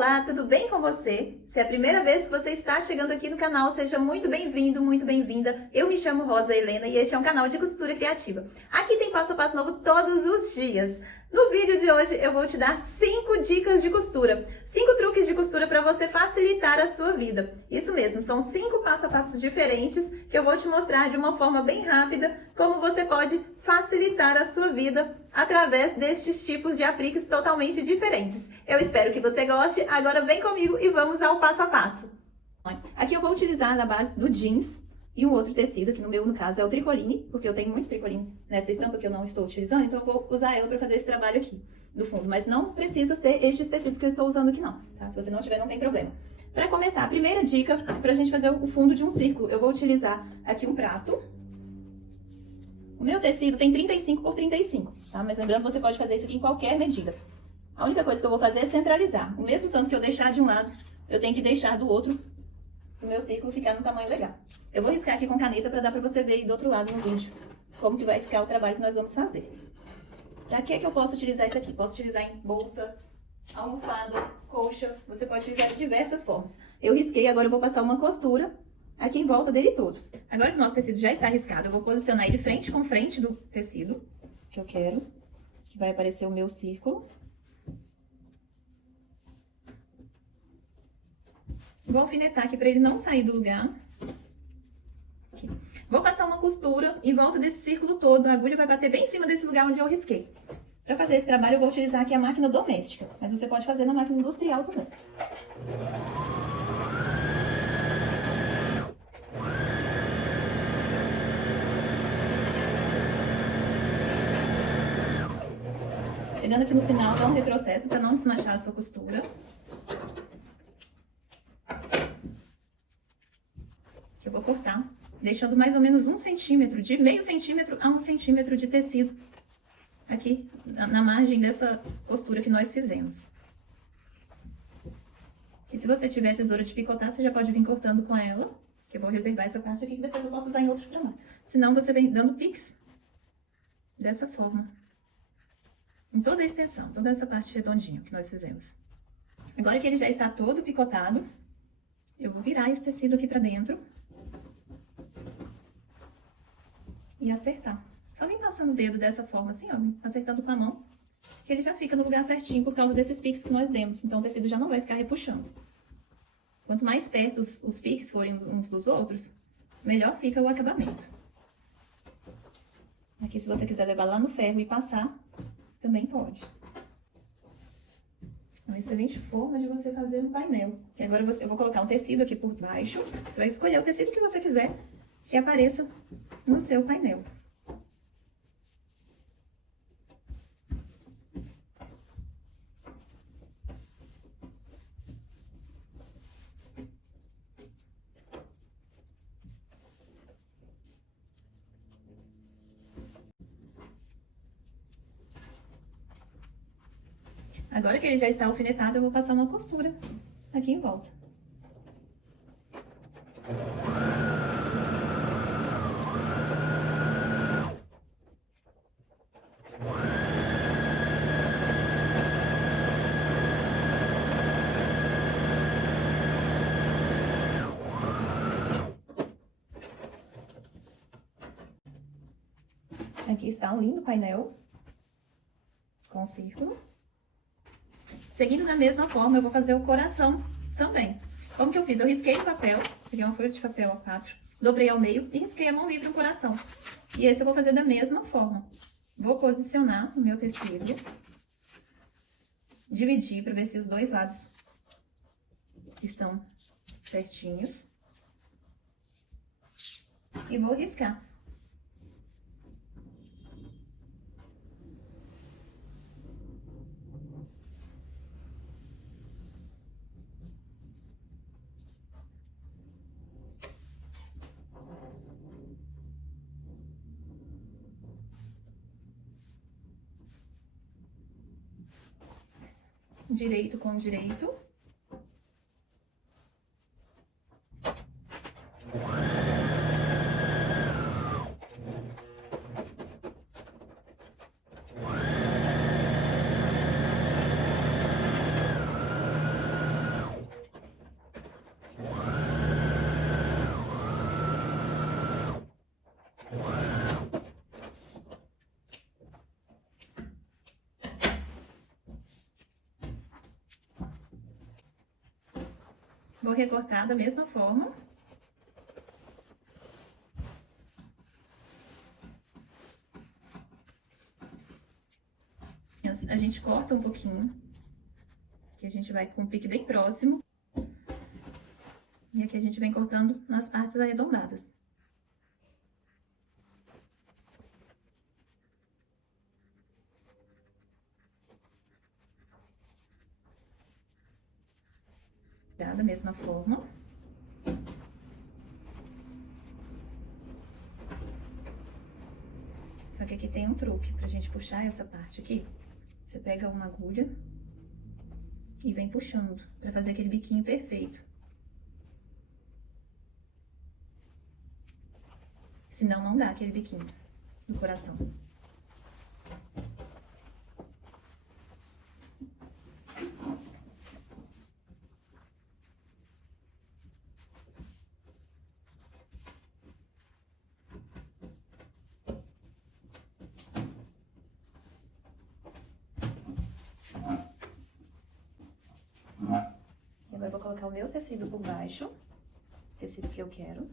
Olá, tudo bem com você? Se é a primeira vez que você está chegando aqui no canal, seja muito bem-vindo, muito bem-vinda. Eu me chamo Rosa Helena e este é um canal de costura criativa. Aqui tem passo a passo novo todos os dias. No vídeo de hoje eu vou te dar 5 dicas de costura, 5 truques de costura para você facilitar a sua vida. Isso mesmo, são 5 passo a passos diferentes que eu vou te mostrar de uma forma bem rápida como você pode facilitar a sua vida através destes tipos de apliques totalmente diferentes. Eu espero que você goste, agora vem comigo e vamos ao passo a passo. Aqui eu vou utilizar na base do jeans e um outro tecido, que no caso é o tricoline, porque eu tenho muito tricoline nessa estampa que eu não estou utilizando, então eu vou usar ela para fazer esse trabalho aqui, no fundo. Mas não precisa ser estes tecidos que eu estou usando aqui não, tá? Se você não tiver, não tem problema. Para começar, a primeira dica para a gente fazer o fundo de um círculo, eu vou utilizar aqui um prato. O meu tecido tem 35 por 35, tá? Mas lembrando, você pode fazer isso aqui em qualquer medida. A única coisa que eu vou fazer é centralizar. O mesmo tanto que eu deixar de um lado, eu tenho que deixar do outro, o meu círculo ficar no tamanho legal. Eu vou riscar aqui com caneta para dar para você ver aí do outro lado no vídeo como que vai ficar o trabalho que nós vamos fazer. Para que eu posso utilizar isso aqui? Posso utilizar em bolsa, almofada, colcha, você pode utilizar de diversas formas. Eu risquei, agora eu vou passar uma costura aqui em volta dele todo. Agora que o nosso tecido já está riscado, eu vou posicionar ele frente com frente do tecido que eu quero, que vai aparecer o meu círculo. Vou alfinetar aqui para ele não sair do lugar. Aqui. Vou passar uma costura em volta desse círculo todo, a agulha vai bater bem em cima desse lugar onde eu risquei. Para fazer esse trabalho eu vou utilizar aqui a máquina doméstica, mas você pode fazer na máquina industrial também. Chegando aqui no final, dá um retrocesso para não desmanchar a sua costura. Que eu vou cortar, deixando mais ou menos 1 centímetro, de meio centímetro a 1 centímetro de tecido aqui na margem dessa costura que nós fizemos. E se você tiver tesoura de picotar, você já pode vir cortando com ela, que eu vou reservar essa parte aqui que depois eu posso usar em outro trabalho. Senão você vem dando piques dessa forma, em toda a extensão, toda essa parte redondinha que nós fizemos. Agora que ele já está todo picotado, eu vou virar esse tecido aqui pra dentro e acertar. Só vem passando o dedo dessa forma assim, ó, acertando com a mão, que ele já fica no lugar certinho por causa desses piques que nós demos. Então o tecido já não vai ficar repuxando. Quanto mais perto os piques forem uns dos outros, melhor fica o acabamento. Aqui, se você quiser levar lá no ferro e passar, também pode. É uma excelente forma de você fazer um painel. Que agora eu vou colocar um tecido aqui por baixo. Você vai escolher o tecido que você quiser que apareça no seu painel. Agora que ele já está alfinetado, eu vou passar uma costura aqui em volta. Aqui está um lindo painel com círculo. Seguindo da mesma forma, eu vou fazer o coração também. Como que eu fiz? Eu risquei o papel, peguei uma folha de papel A4, dobrei ao meio e risquei a mão livre um coração. E esse eu vou fazer da mesma forma. Vou posicionar o meu tecido, dividir para ver se os dois lados estão certinhos. E vou riscar. Direito com direito. Vou recortar da mesma forma. A gente corta um pouquinho, que a gente vai com o pique bem próximo. E aqui a gente vem cortando nas partes arredondadas. Da mesma forma. Só que aqui tem um truque pra gente puxar essa parte aqui. Você pega uma agulha e vem puxando pra fazer aquele biquinho perfeito. Senão não dá aquele biquinho do coração. Agora eu vou colocar o meu tecido por baixo, tecido que eu quero.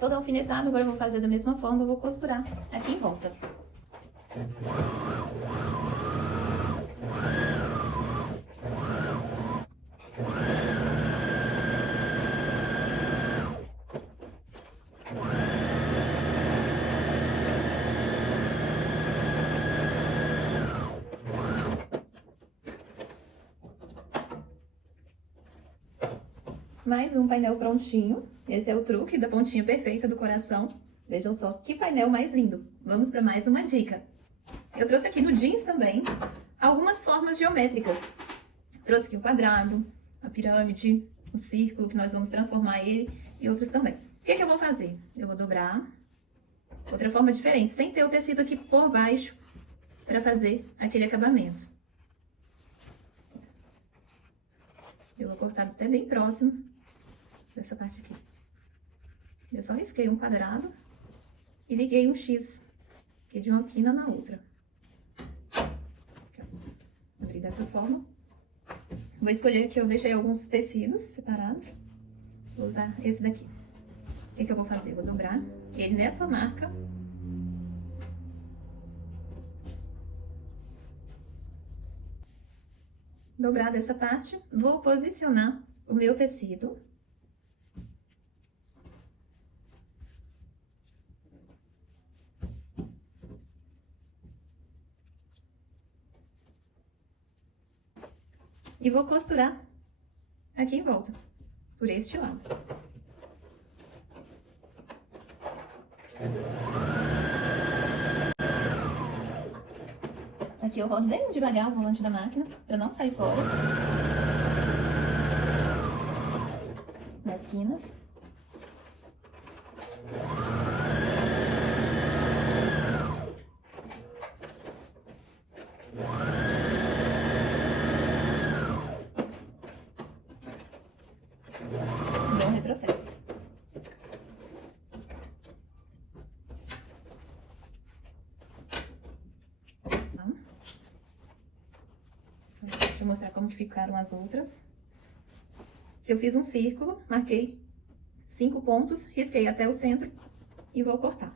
Todo alfinetado, agora eu vou fazer da mesma forma, eu vou costurar aqui em volta. Mais um painel prontinho. Esse é o truque da pontinha perfeita do coração. Vejam só que painel mais lindo. Vamos para mais uma dica. Eu trouxe aqui no jeans também algumas formas geométricas. Trouxe aqui o quadrado, a pirâmide, o círculo, que nós vamos transformar ele, e outros também. O que é que eu vou fazer? Eu vou dobrar. Outra forma diferente, sem ter o tecido aqui por baixo, para fazer aquele acabamento. Eu vou cortar até bem próximo dessa parte aqui. Eu só risquei um quadrado e liguei um X, aqui de uma quina na outra. Abri dessa forma. Vou escolher aqui, eu deixei alguns tecidos separados. Vou usar esse daqui. O que é que eu vou fazer? Eu vou dobrar ele nessa marca. Dobrada essa parte, vou posicionar o meu tecido. E vou costurar aqui em volta, por este lado. Aqui eu rodo bem devagar o volante da máquina, para não sair fora. Nas quinas. Deu um retrocesso. Deixa eu mostrar como que ficaram as outras. Eu fiz um círculo, marquei 5 pontos, risquei até o centro e vou cortar.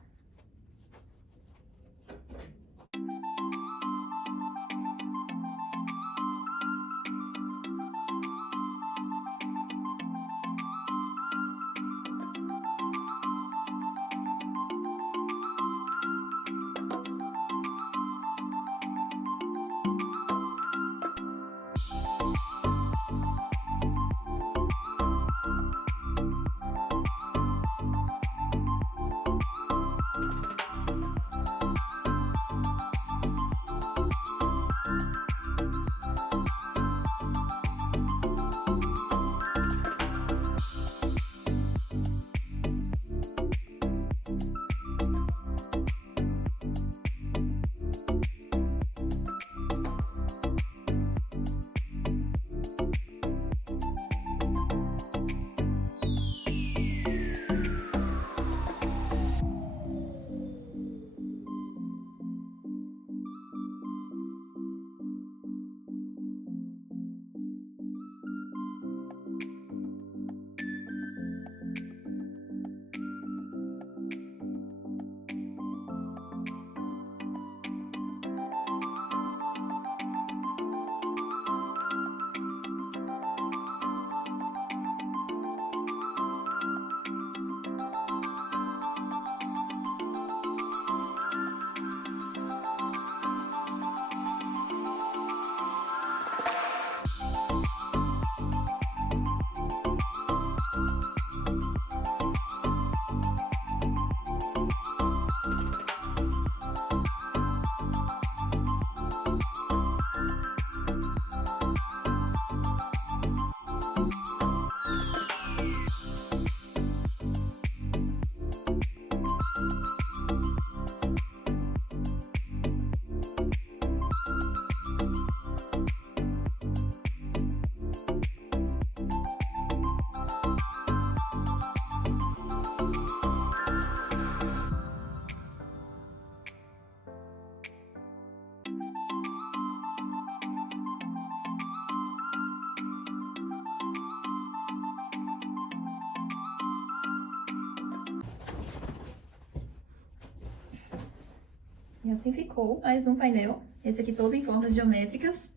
E assim ficou mais um painel. Esse aqui todo em formas geométricas,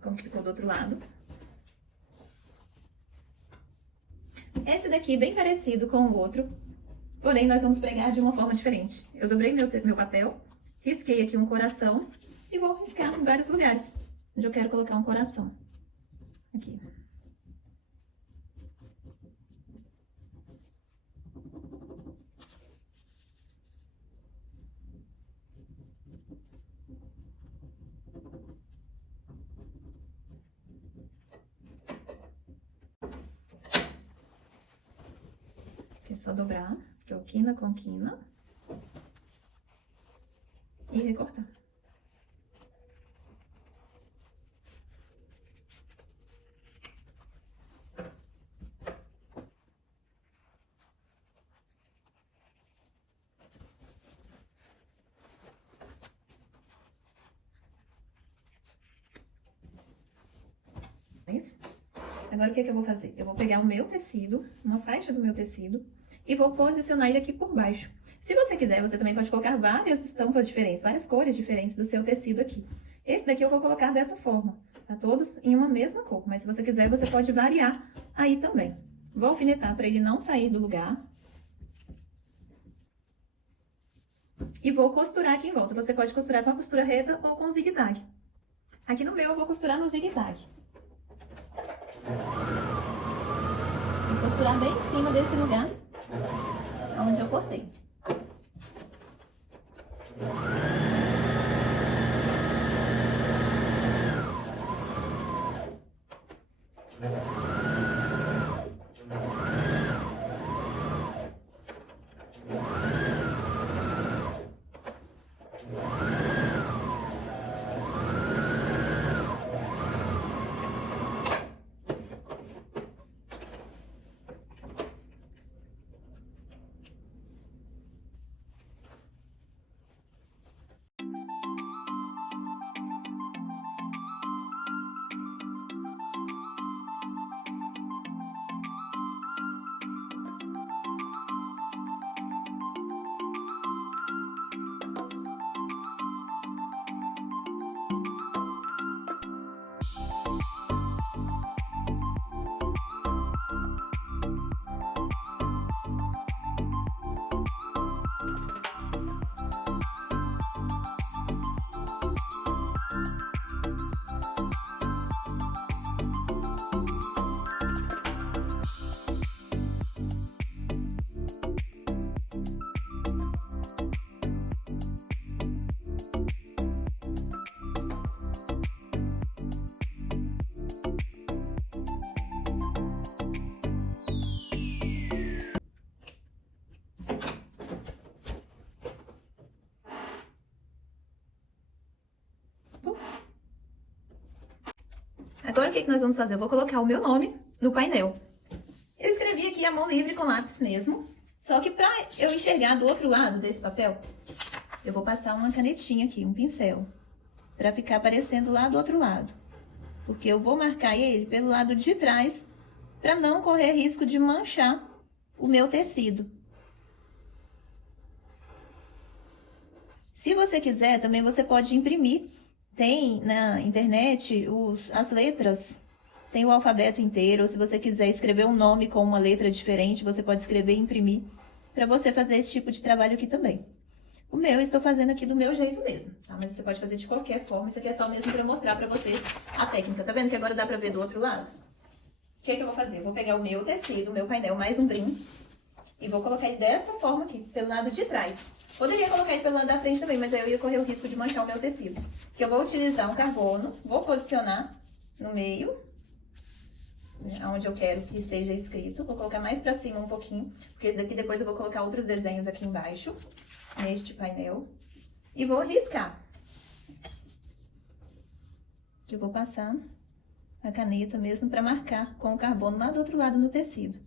como que ficou do outro lado. Esse daqui bem parecido com o outro, porém nós vamos pregar de uma forma diferente. Eu dobrei meu papel, risquei aqui um coração e vou riscar em vários lugares onde eu quero colocar um coração. Aqui. Aqui é só dobrar, que é o quina com quina. E recortar. Agora, o que é que eu vou fazer? Eu vou pegar o meu tecido, uma faixa do meu tecido, e vou posicionar ele aqui por baixo. Se você quiser, você também pode colocar várias estampas diferentes, várias cores diferentes do seu tecido aqui. Esse daqui eu vou colocar dessa forma, tá? Todos em uma mesma cor, mas se você quiser, você pode variar aí também. Vou alfinetar para ele não sair do lugar. E vou costurar aqui em volta. Você pode costurar com a costura reta ou com zigue-zague. Aqui no meu, eu vou costurar no zigue-zague. Vou costurar bem em cima desse lugar onde eu cortei. Agora, o que nós vamos fazer? Eu vou colocar o meu nome no painel. Eu escrevi aqui a mão livre com lápis mesmo, só que para eu enxergar do outro lado desse papel, eu vou passar uma canetinha aqui, um pincel, para ficar aparecendo lá do outro lado. Porque eu vou marcar ele pelo lado de trás, para não correr risco de manchar o meu tecido. Se você quiser, também você pode imprimir. Tem na internet as letras, tem o alfabeto inteiro, ou se você quiser escrever um nome com uma letra diferente, você pode escrever e imprimir, para você fazer esse tipo de trabalho aqui também. O meu eu estou fazendo aqui do meu jeito mesmo, tá? Mas você pode fazer de qualquer forma, isso aqui é só mesmo para mostrar para você a técnica. Tá vendo que agora dá para ver do outro lado? O que é que eu vou fazer? Eu vou pegar o meu tecido, o meu painel, mais um brim, e vou colocar ele dessa forma aqui, pelo lado de trás. Poderia colocar ele pelo lado da frente também, mas aí eu ia correr o risco de manchar o meu tecido. Que eu vou utilizar um carbono, vou posicionar no meio, onde eu quero que esteja escrito. Vou colocar mais pra cima um pouquinho, porque esse daqui depois eu vou colocar outros desenhos aqui embaixo, neste painel. E vou riscar. Eu vou passar a caneta mesmo pra marcar com o carbono lá do outro lado no tecido.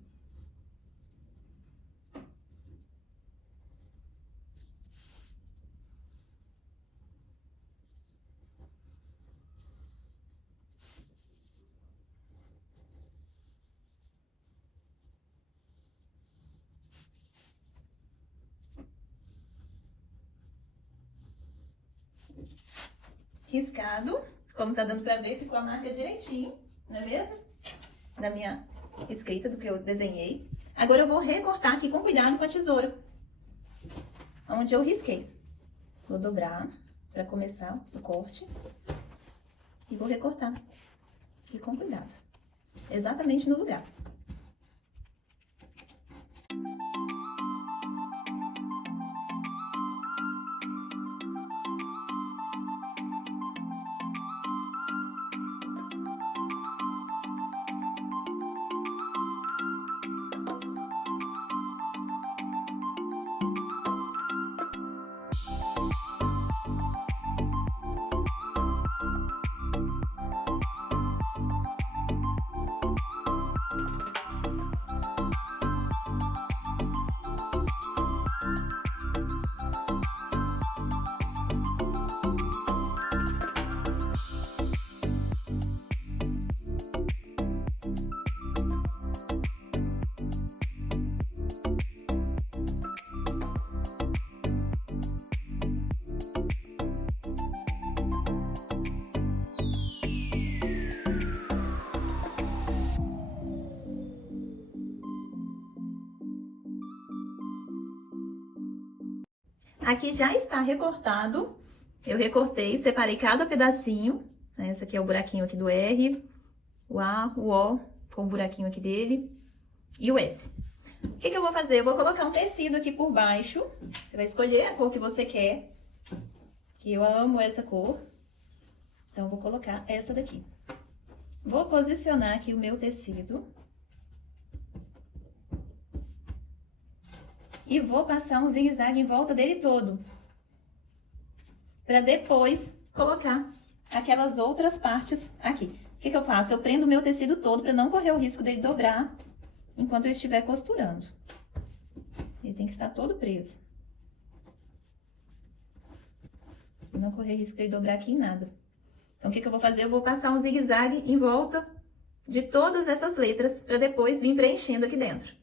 riscado. Como tá dando pra ver, ficou a marca direitinho, não é mesmo? Da minha escrita, do que eu desenhei. Agora eu vou recortar aqui com cuidado com a tesoura, onde eu risquei. Vou dobrar pra começar o corte. E vou recortar aqui com cuidado. Exatamente no lugar. Aqui já está recortado. Eu recortei, separei cada pedacinho. Esse aqui é o buraquinho aqui do R, o A, o O, com o buraquinho aqui dele, e o S. O que eu vou fazer? Eu vou colocar um tecido aqui por baixo. Você vai escolher a cor que você quer, que eu amo essa cor. Então, eu vou colocar essa daqui. Vou posicionar aqui o meu tecido. E vou passar um zigue-zague em volta dele todo. Para depois colocar aquelas outras partes aqui. O que eu faço? Eu prendo o meu tecido todo para não correr o risco dele dobrar enquanto eu estiver costurando. Ele tem que estar todo preso. Pra não correr risco dele dobrar aqui em nada. Então, o que eu vou fazer? Eu vou passar um zigue-zague em volta de todas essas letras para depois vir preenchendo aqui dentro.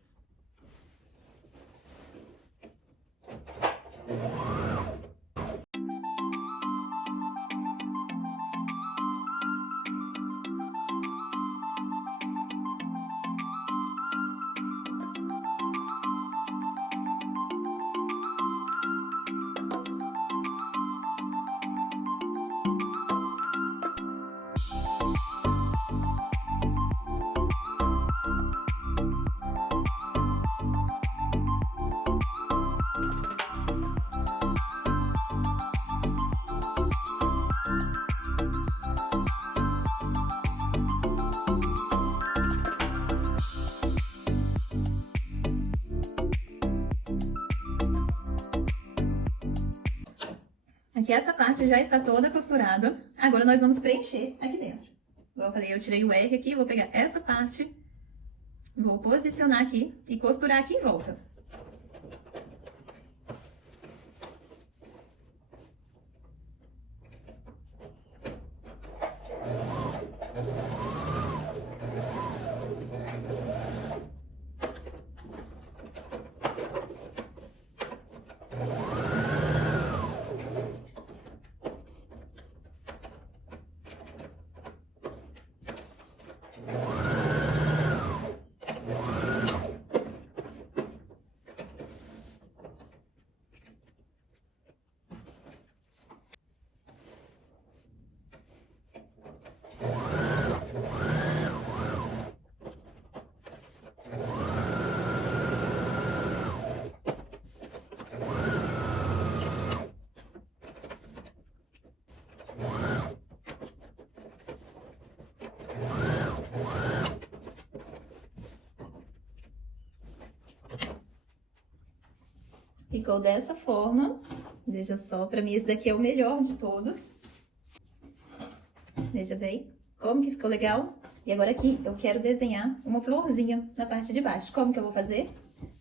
Aqui essa parte já está toda costurada. Agora nós vamos preencher aqui dentro. Igual eu falei, eu tirei o R aqui, vou pegar essa parte, vou posicionar aqui e costurar aqui em volta. Ficou dessa forma. Veja só, pra mim esse daqui é o melhor de todos. Veja bem como que ficou legal. E agora aqui eu quero desenhar uma florzinha na parte de baixo. Como que eu vou fazer?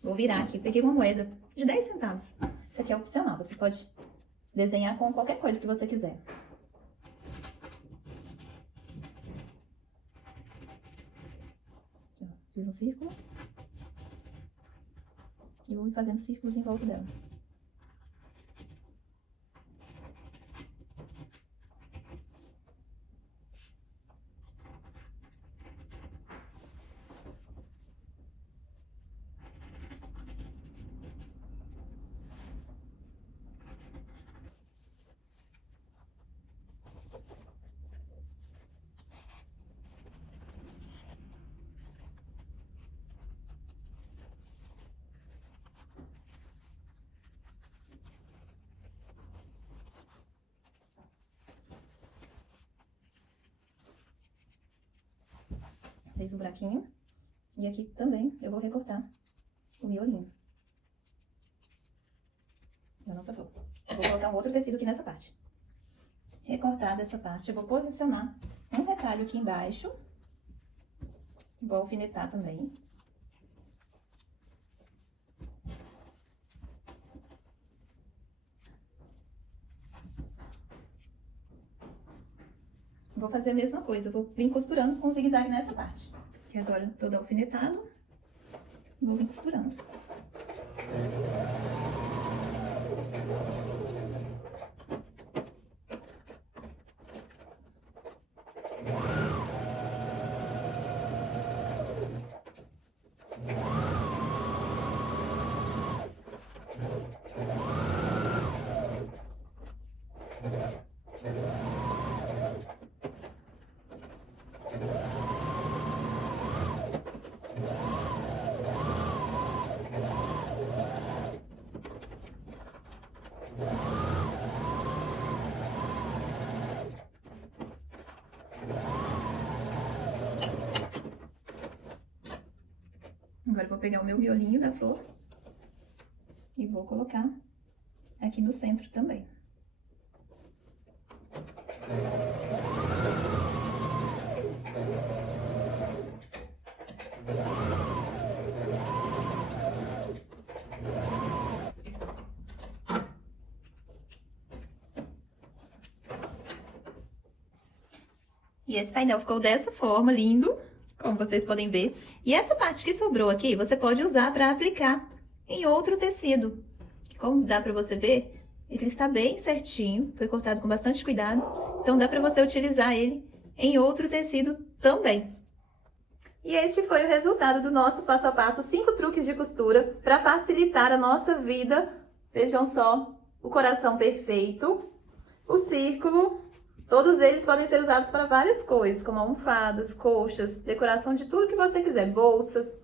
Vou virar aqui. Peguei uma moeda de 10 centavos. Isso aqui é opcional, você pode desenhar com qualquer coisa que você quiser. Fiz um círculo. E vou ir fazendo círculos em volta dela. fez o buraquinho. E aqui também eu vou recortar o miolinho da nossa flor. Eu vou colocar um outro tecido aqui nessa parte. Recortada essa parte, eu vou posicionar um retalho aqui embaixo. Vou alfinetar também. Vou fazer a mesma coisa, vou vir costurando com zigue-zague nessa parte. Aqui agora todo alfinetado, vou vir costurando. Agora eu vou pegar o meu miolinho da flor e vou colocar aqui no centro também. E esse painel ficou dessa forma, lindo, como vocês podem ver. E essa parte que sobrou aqui, você pode usar para aplicar em outro tecido. Como dá para você ver, ele está bem certinho, foi cortado com bastante cuidado. Então dá para você utilizar ele em outro tecido também. E este foi o resultado do nosso passo a passo, 5 truques de costura para facilitar a nossa vida. Vejam só, o coração perfeito, o círculo. Todos eles podem ser usados para várias coisas, como almofadas, colchas, decoração de tudo que você quiser, bolsas,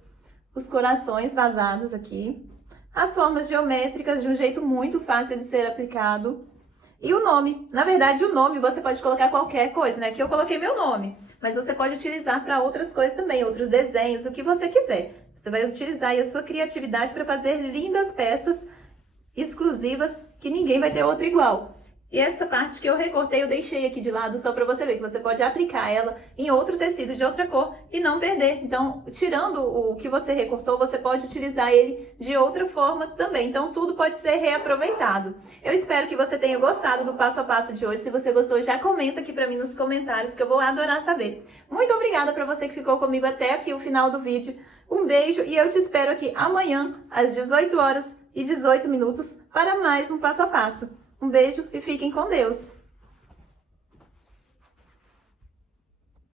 os corações vazados aqui, as formas geométricas de um jeito muito fácil de ser aplicado. E o nome, na verdade o nome você pode colocar qualquer coisa, né? Aqui eu coloquei meu nome, mas você pode utilizar para outras coisas também, outros desenhos, o que você quiser. Você vai utilizar aí a sua criatividade para fazer lindas peças exclusivas que ninguém vai ter outra igual. E essa parte que eu recortei, eu deixei aqui de lado só para você ver que você pode aplicar ela em outro tecido de outra cor e não perder. Então, tirando o que você recortou, você pode utilizar ele de outra forma também. Então, tudo pode ser reaproveitado. Eu espero que você tenha gostado do passo a passo de hoje. Se você gostou, já comenta aqui para mim nos comentários, que eu vou adorar saber. Muito obrigada para você que ficou comigo até aqui o final do vídeo. Um beijo e eu te espero aqui amanhã, às 18h18 para mais um passo a passo. Um beijo e fiquem com Deus!